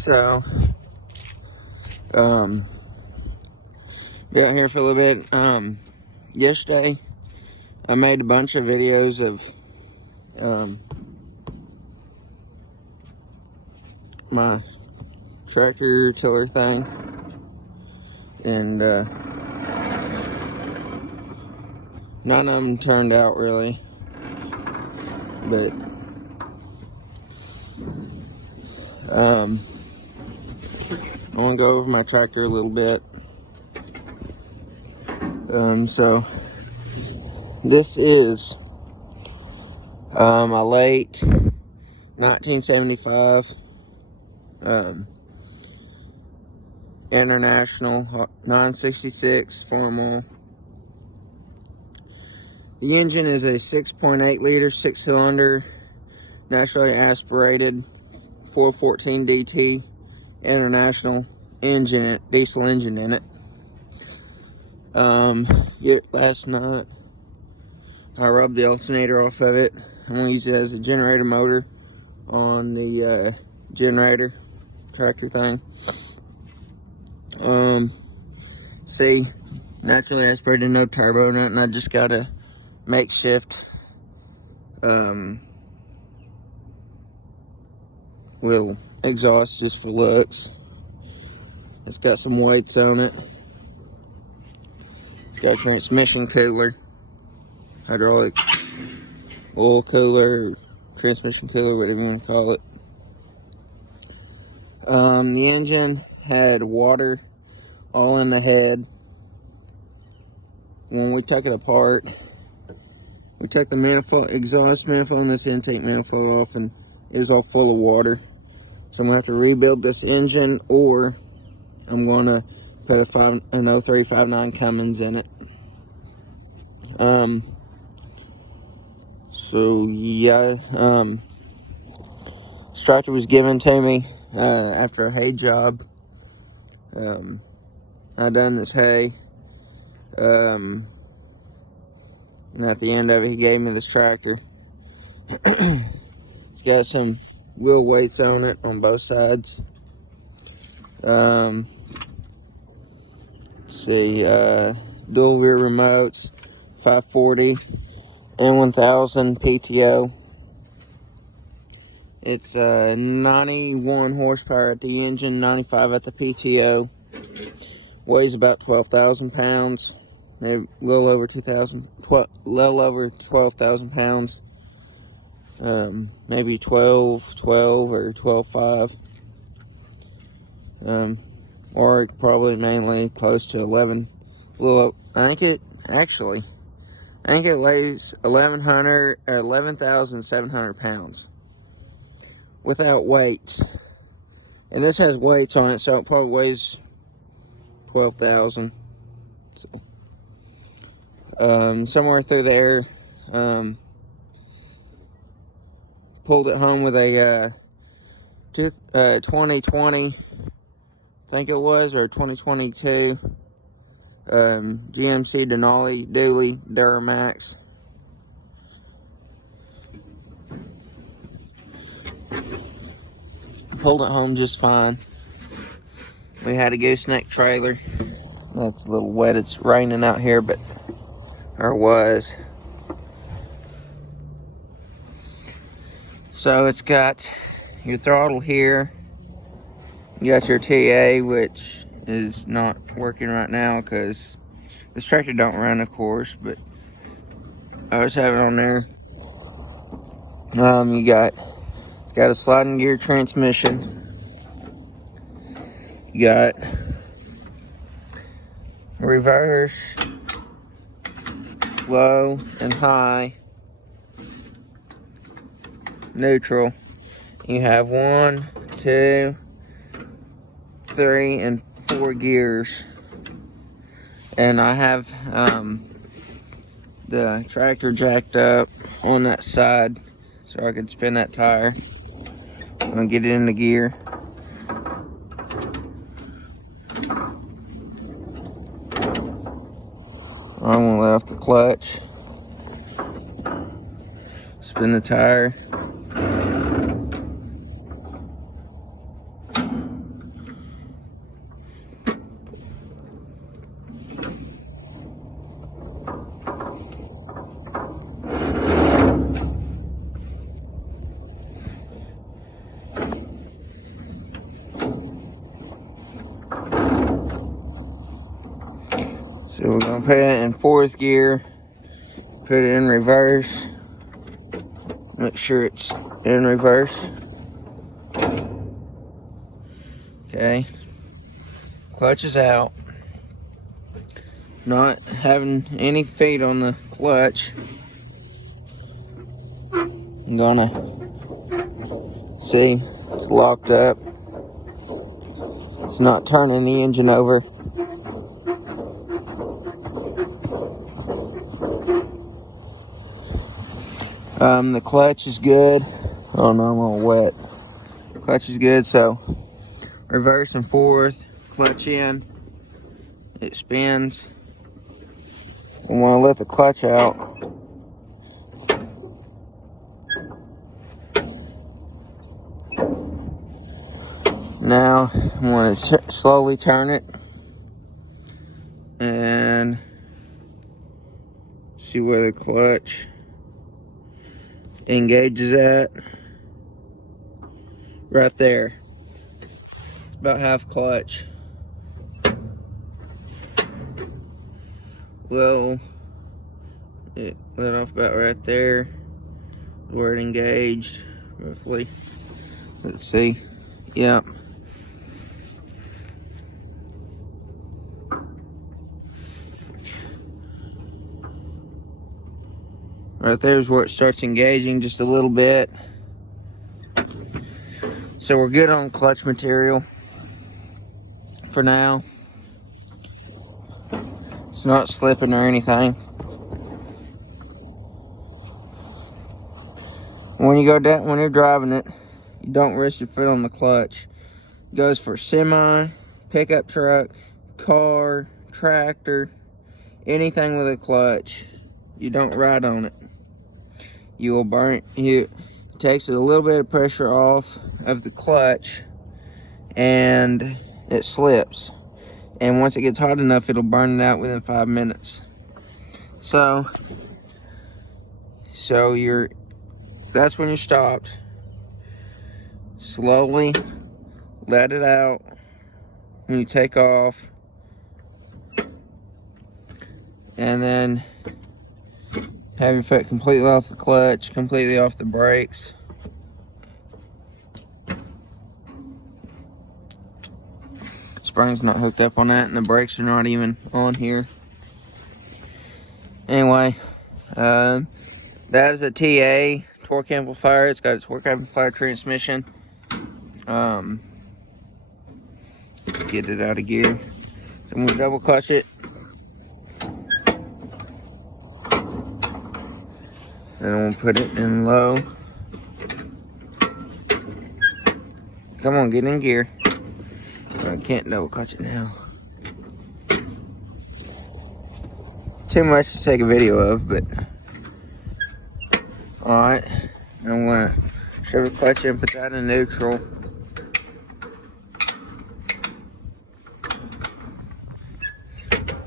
So, yeah, here for a little bit. Yesterday, I made a bunch of videos of, my tractor tiller thing, and, none of them turned out really, but, I want to go over my tractor a little bit. So this is a late 1975 International 966 farmall. The engine is a 6.8 liter 6-cylinder naturally aspirated 414 DT International engine, diesel engine in it. Last night I rubbed the alternator off of it. I'm going to use it as a generator motor on the generator tractor thing. See, naturally aspirated, no turbo, nothing. I just got a makeshift little exhaust just for looks. It's got some weights on it. It's got a transmission cooler, hydraulic oil cooler, transmission cooler, whatever you want to call it. The engine had water all in the head. When we took it apart, we took the manifold, exhaust manifold, and this intake manifold off, and it was all full of water. So I'm gonna have to rebuild this engine, or I'm gonna put an 0359 Cummins in it. So yeah, this tractor was given to me after a hay job. I done this hay, and at the end of it, he gave me this tractor. It's got some wheel weights on it on both sides. Let's see, dual rear remotes, 540 and 1000 PTO. It's 91 horsepower at the engine, 95 at the PTO. Weighs about 12,000 pounds, maybe a little over 12,000 pounds. Maybe 12 or 12.5. Or probably mainly close to 11. I think it weighs 11,700 pounds without weights. And this has weights on it, so it probably weighs 12,000. So, somewhere through there, pulled it home with a 2020, I think it was, or 2022 GMC Denali Dually Duramax. Pulled it home just fine. We had a gooseneck trailer. It's a little wet. It's raining out here, but or was. So it's got your throttle here. You got your TA, which is not working right now because this tractor don't run, of course, but I was having it on there. It's got a sliding gear transmission. You got reverse, low and high, neutral. You have 1, 2, 3, and 4 gears. And I have the tractor jacked up on that side so I could spin that tire. I'm gonna get it in the gear. I'm gonna let off the clutch, spin the tire, So we're gonna put it in fourth gear, put it in reverse, make sure it's in reverse. Okay, clutch is out. Not having any feet on the clutch. I'm gonna see it's locked up. It's not turning the engine over. The clutch is good. Oh no, I'm all wet. Clutch is good, so reverse and fourth, clutch in, it spins. We want to let the clutch out. Now I'm going to slowly turn it and see where the clutch engages at. Right there. It's about half clutch. Well, it let off about right there where it engaged roughly. Let's see. Yep. Right there's where it starts engaging just a little bit. So we're good on clutch material for now. It's not slipping or anything. When you go down, when you're driving it, you don't rest your foot on the clutch. It goes for semi, pickup truck, car, tractor, anything with a clutch. You don't ride on it. You will burn. It takes a little bit of pressure off of the clutch, and it slips. And once it gets hot enough, it'll burn it out within 5 minutes. So that's when you're stopped. Slowly let it out when you take off, and then have your foot completely off the clutch, completely off the brakes. Spring's not hooked up on that, and the brakes are not even on here. Anyway, that is a TA torque amplifier. It's got a torque amplifier transmission. Get it out of gear. So I'm gonna double clutch it. Then I'm gonna put it in low. Come on, get in gear. I can't double clutch it now. Too much to take a video of, but alright. I'm gonna shove the clutch in, put that in neutral.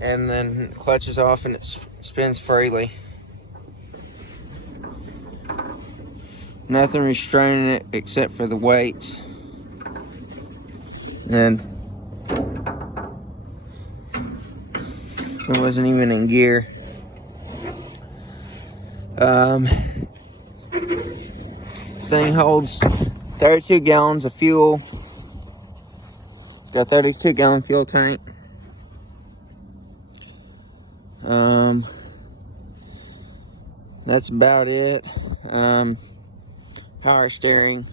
And then clutch is off and it spins freely. Nothing restraining it except for the weights. And it wasn't even in gear. This thing holds 32 gallons of fuel. It's got a 32-gallon fuel tank. That's about it. Power steering.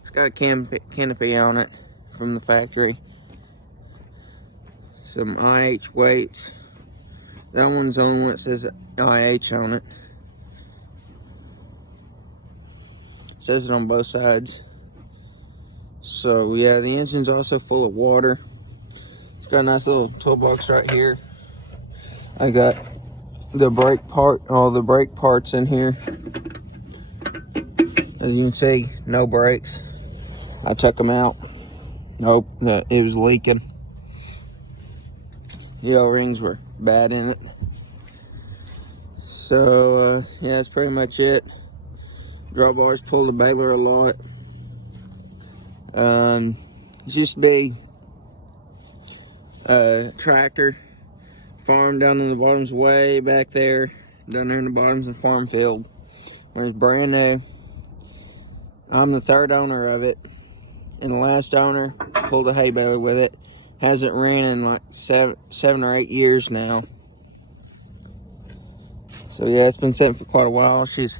It's got a canopy on it from the factory. Some IH weights. That one's the only one that says IH on it. It says it on both sides. So yeah, the engine's also full of water. It's got a nice little toolbox right here. I got the brake part, all the brake parts in here. As you can see, no brakes. I took them out. Nope, it was leaking. The O-rings were bad in it. So yeah, that's pretty much it. Drawbars pull the baler a lot. It used to be a tractor farm down in the bottom's way back there. Down there in the bottom's a farm field. Where it's brand new. I'm the third owner of it. And the last owner pulled a hay baler with it. Hasn't ran in like seven or 8 years now. So yeah, it's been sitting for quite a while. She's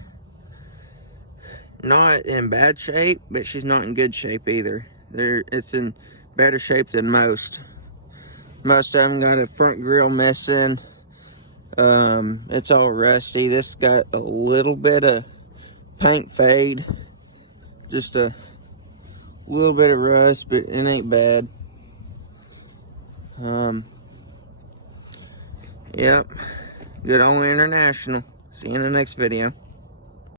not in bad shape, but she's not in good shape either. It's in better shape than most. Most of them got a front grill missing. It's all rusty. This got a little bit of paint fade. Just a little bit of rust, but it ain't bad. Yep. Good old International. See you in the next video.